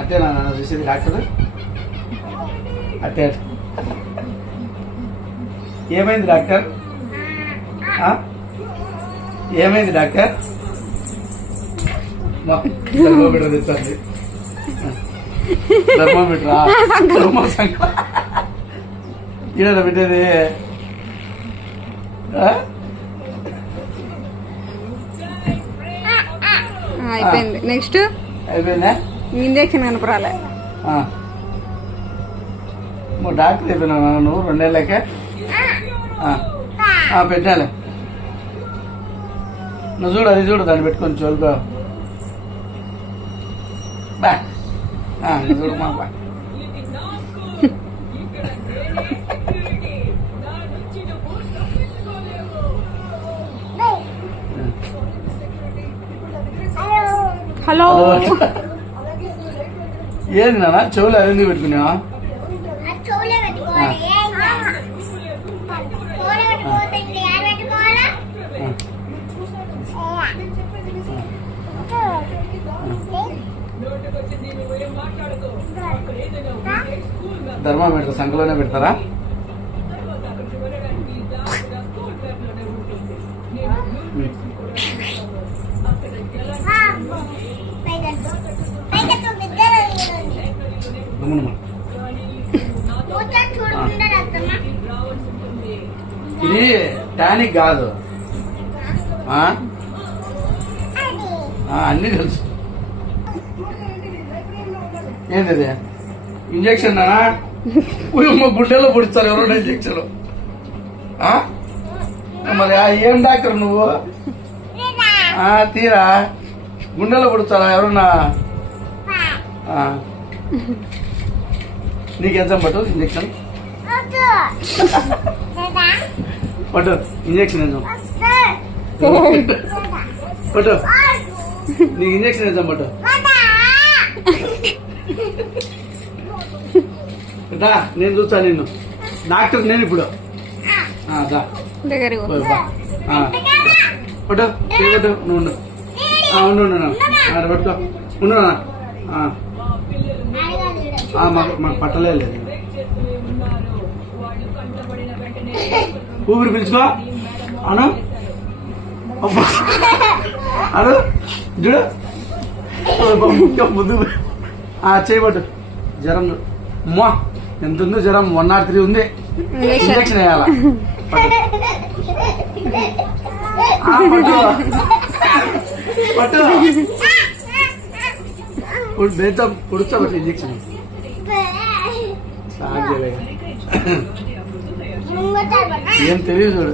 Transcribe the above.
అంతేనా చూసేది డాక్టర్? అట్టే ఏమైంది డాక్టర్? ఏమైంది డాక్టర్? థర్మోమీటర్ తెచ్చండి. థర్మోమీటరా? ఈడ పెట్టేది అయిపోయింది. నెక్స్ట్ అయిపోయిందా? ఇంజక్షన్ కనపరాలే. డాక్టర్ అయిపోయినా నువ్వు 2 నెలలకే పెట్టాలి. నువ్వు చూడు, అది చూడు, దాన్ని పెట్టుకొని చూడుకో. బా చూడు మా బా. హలో ఏంది నాన్న చెవులు అది ఎందుకు పెట్టుకున్నావా? థర్మామీటర్ సంఖ్యలోనే పెడతారా? ఇది టానిక్ కాదు, అన్నీ తెలుసు. ఏంది ఇంజక్షన్ అనా? గుండెలో పొడుస్తారు ఎవరో ఇంజక్షన్. మరి ఏం డాక్టర్ నువ్వు? తీరా గుండెలో పొడుస్తారా ఎవరన్నా? నీకెంత పట్టు ఇంజక్షన్? పట్టు ఇంజక్షన్ ఎంత పట్టు? నీకు ఇంజక్షన్ ఎంత పట్టు? నేను చూస్తా నిన్ను. డాక్టర్ నేను ఇప్పుడు. పట్టు పట్టు నువ్వు ఉండు పట్టుకో ఉండు. మాకు పట్టలేదు. ఊపిరి పిలుచుకో అను అను చూడు ముందు చేయబట్టు. జ్వరం అమ్మా ఎంత ఉందో జ్వరం? 103 ఉంది. ఇంజక్షన్ వేయాలా? పట్టు పొడుస్తా పట్టు ఇంజక్షన్. ఏం తెలియదు చూడు.